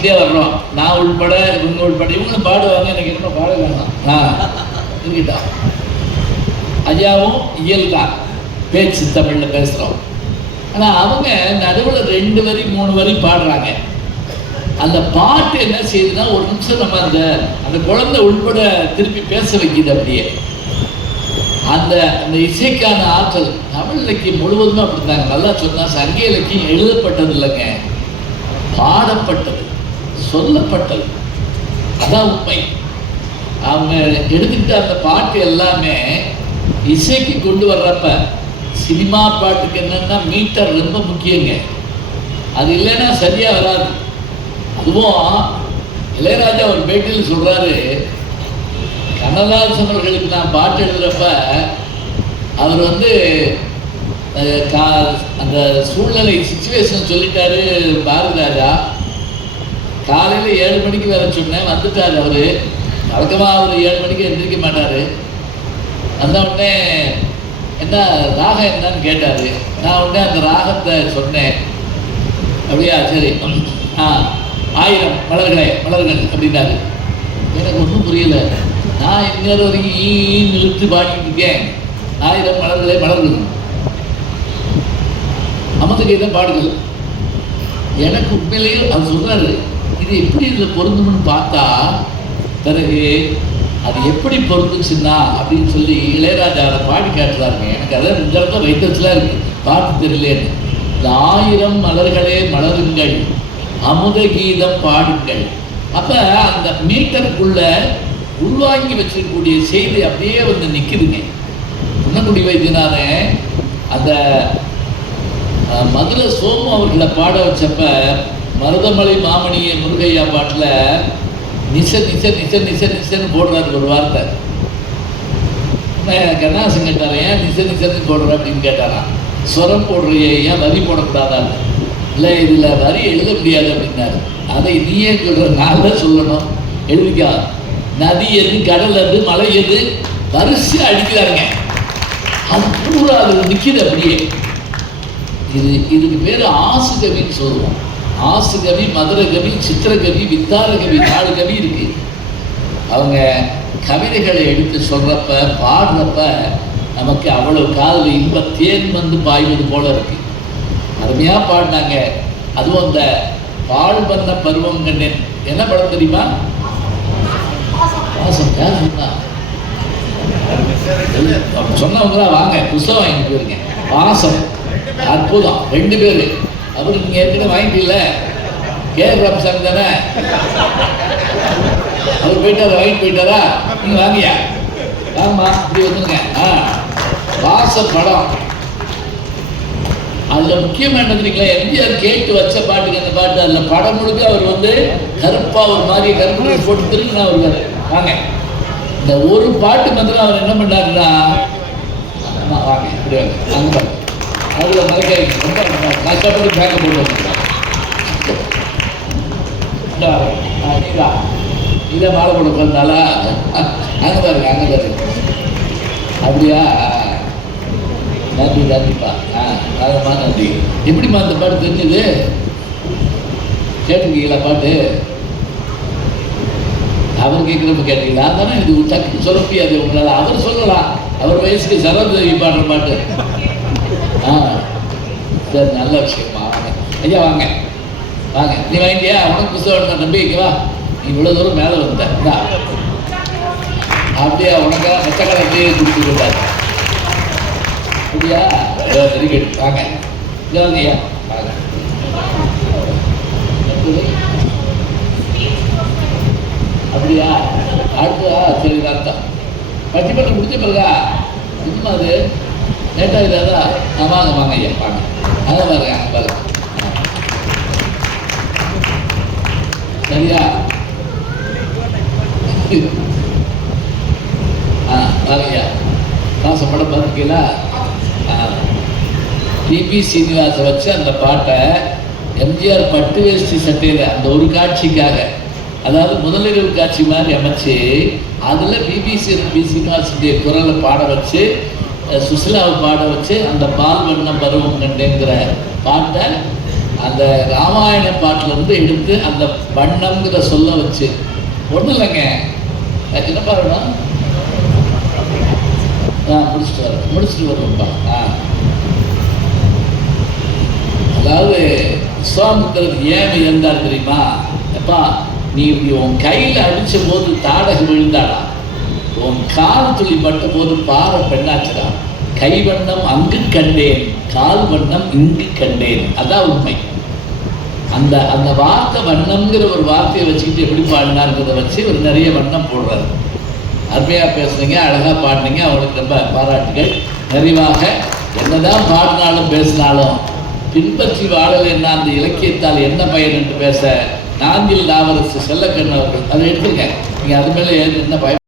வாசிக்கிட்டே வர்றோம் நான் உள்பட இவங்க உள்பட இவங்களும் பாடுவாங்க எனக்கு என்ன பாட வேணாம். ஆ ஐயாவும் இயல் தான் பேச்சு தமிழில் பேசுகிறோம் ஆனால் அவங்க நடுவில் ரெண்டு வரி மூணு வரி பாடுறாங்க. அந்த பாட்டு என்ன செய்யுதுன்னா ஒரு நிமிஷம் நம்ம அந்த அந்த குழந்தை உள்பட திருப்பி பேச வைக்கிது அப்படியே. அந்த அந்த இசைக்கான ஆற்றல் தமிழ் இலக்கியம் முழுவதுமே அப்படித்தாங்க நல்லா சொன்னா சங்க இலக்கியம் எழுதப்பட்டது இல்லைங்க. பாடப்பட்டது. சொல்லப்பட்டது. அதான் உண்மை. அவங்க எடுத்துக்கிட்ட அந்த பாட்டு எல்லாமே இசைக்கு கொண்டு வர்றப்ப சினிமா பாட்டுக்கு என்னன்னா மீட்டர் ரொம்ப முக்கியங்க. அது இல்லைன்னா சரியாக வராது. அதுவும் இளையராஜா ஒரு பேட்டியில் சொல்கிறாரு கண்ணதாசன் அவர்களுக்கு நான் பாட்டு எழுதுகிறப்ப அவர் வந்து கா- அந்த சூழ்நிலை சுச்சுவேஷன் சொல்லிட்டாரு பாரதிராஜா காலையில் ஏழு மணிக்கு வர சொன்னேன் வந்துட்டார் அவர். வழக்கமாக அவர் ஏழு மணிக்கு எந்திரிக்க மாட்டார். வந்த உடனே என்ன ராகம் என்னன்னு கேட்டார். நான் உடனே அந்த ராகத்தை சொன்னேன். அப்படியா சரி. ஆ ஆயிரம் மலர்களே மலர்கள் அப்படின்னாரு. எனக்கு ஒன்றும் புரியல. நான் இன்னொரு வரைக்கும் ஈ ஈன்னு இழுத்து பாடிட்டு இருக்கேன். ஆயிரம் மலர்களே மலர்கள். அமர்ந்துக்கு இதை பாடுது எனக்கு உண்மையிலேயே அது சொல்றாரு. இது எப்படி இதில் பொருந்தும்னு பார்த்தா பிறகு அது எப்படி பொருந்துச்சுன்னா அப்படின்னு சொல்லி இளையராஜா அதை பாடி காட்டுறாருங்க. எனக்கு அதை இந்த இடத்துல வைத்தச்சுலாம் இருக்கு. பார்த்து தெரியலேன்னு. இந்த ஆயிரம் மலர்களே மலருங்கள் அமுத கீதம் பாடுங்கள். அப்ப அந்த மீட்டருக்குள்ள உள்வாங்கி வச்சிருக்கக்கூடிய செய்தி அப்படியே வந்து நிற்குதுங்க புன்னக்குடி வைத்தியனாரே அந்த மதுரை சோமு அவர்களை பாட வச்சப்ப மருதமலை மாமணியை முருகையா பாட்டில் நிச நிச நிச நிச நிசன்னு போடுறாரு ஒரு வார்த்தை. கண்ணாசன் கேட்டார் ஏன் நிச நிசன்னு போடுற? அப்படின்னு கேட்டாராம். சுரம் போடுறியே ஏன் வரி போடக்கூடாதான்னு? இல்லை இதில் வரி எழுத முடியாது அப்படின்னாரு. அதை நீயே சொல்கிற நான் சொல்லணும். எழுதிக்கா. நதி எது கடல் எது மலை எது? வரிசையாக அடிக்கிறாருங்க. அது பூரா அது நிற்கிது அப்படியே. இது இதுக்கு பேர் ஆசுகவின்னு சொல்லுவோம். ஆசு கவி மதுரகவி வித்தார கவி நாலு கவி இருக்கு. அவங்க கவிதைகளை எடுத்து சொல்றப்ப பாடுறப்ப நமக்கு அவ்வளவு காதல் இன்ப தேன் வந்து பாய்வது போல இருக்கு. அருமையா பாடினாங்க. அதுவும் அந்த பால் பண்ண பருவம் கண்டேன் என்ன படம் தெரியுமா? பாசம் யார் சொன்னவங்க தான் வாங்க புஸ்தகம் வாங்கிட்டு போயிருங்க. பாசம் அற்புதம். ரெண்டு பேரு. அவரு நீங்க ஏற்கனவே வாங்கிட்டீங்கள கே ரம்சாமி தானே? அவர் போயிட்டாரு வாங்கிட்டு போயிட்டாரா? நீங்க வாங்கியா? ஆமா இப்படி வந்துருங்க. ஆ வாச படம். அதுல முக்கியமா என்ன தெரியுங்களா எம்ஜிஆர் கேட்டு வச்ச பாட்டுக்கு அந்த பாட்டு அதுல படம் முழுக்க அவர் வந்து கருப்பா ஒரு மாதிரி கருப்பு போட்டு திரும்பினா வருவாரு வாங்க. இந்த ஒரு பாட்டு மாத்திரம் அவர் என்ன பண்ணாருன்னா ஆமா, வாங்க இப்படி வாங்க. அங்க அவ்வளோ அதுல மலைக்காய் ரொம்ப கஷ்டப்பட்டு பேக்க போட்டு வந்துருக்காங்க நீதா இதை மாலை போட பிறந்தாளா அங்க பாருங்க அங்க அப்படியா? நன்றி நன்றிப்பா. ஆ அதம்மா நன்றி. எப்படிம்மா அந்த பாட்டு தெரிஞ்சது? கேட்டிருக்கீங்களா பாட்டு? அவர் கேட்குறப்ப கேட்டீங்களா? தானே இது டக்குன்னு சொல்ல முடியாது உங்களால். அவர் சொல்லலாம். அவர் வயசுக்கு சரோதரி பாடுற பாட்டு. ஆ சரி நல்ல விஷயமா வாங்க ஐயா வாங்க. வாங்க. நீ வாங்கிட்டியா? உனக்கு புத்தகம் நான் நம்பி வைக்கவா நீ இவ்வளோ தூரம் மேலே வந்த. அப்படியா? உனக்காக பச்சைக்கடை அப்படியே கொடுத்து அப்படியா? வெரி குட் வாங்க. இல்லை வாங்க ஐயா. வாங்க. அப்படியா? அடுத்ததா சரி தான் பட்டி பட்டு முடிச்ச பிறகா இதுமா அது? லேட்டாக இதாதா ஆ வாங்க வாங்க ஐயா வாங்க அதை பாருங்க அங்கே பாருங்க சரியா ஆ வாங்க ஐயா படம் பார்த்துக்கீங்களா பிபி சீனிவாசை வச்சு அந்த பாட்டை எம்ஜிஆர் பட்டு வேஷ்டி சட்டையில் அந்த ஒரு காட்சிக்காக அதாவது முதலிரவு காட்சி மாதிரி அமைச்சு அதில் பிபிசி பி சீனிவாசனுடைய குரலை பாட வச்சு சுசிலாவை பாட வச்சு அந்த பால் வண்ண பருவம் கண்டேங்கிற பாட்டை அந்த ராமாயண பாட்டிலிருந்து எடுத்து அந்த வண்ணம்ங்கிற சொல்ல வச்சு. ஒன்றும் இல்லைங்க. என்ன பாருன்னா ஆ முடிச்சுட்டு வரேன். முடிச்சுட்டு வருவேன்ப்பா ஆ. அதாவது விஸ்வாமித்திரர் ஏன் இருந்தார் தெரியுமா? எப்பா நீ உன் கையில் அடித்த போது தாடகம் விழுந்தாடா உன் கால் துளி பட்ட போது பாறை பெண்ணாச்சுடா. கை வண்ணம் அங்கு கண்டேன் கால் வண்ணம் இங்கு கண்டேன். அதான் உண்மை. அந்த அந்த வார்த்தை வண்ணம்ங்கிற ஒரு வார்த்தையை வச்சுக்கிட்டு எப்படி பாடினாருங்கிறத வச்சு ஒரு நிறைய வண்ணம் போடுறாரு. அருமையாக பேசுனீங்க அழகாக பாடினீங்க. அவங்களுக்கு ரொம்ப பாராட்டுகள். நிறைவாக என்னதான் பாடினாலும் பேசினாலும் பின்பற்றி வாழலைன்னா அந்த இலக்கியத்தால் என்ன பயன் என்று பேச நாஞ்சில் தாவரசு செல்லக்கண்ணவர்கள் அதை எடுத்துருங்க. நீங்கள் அது மேலே என்ன பயம்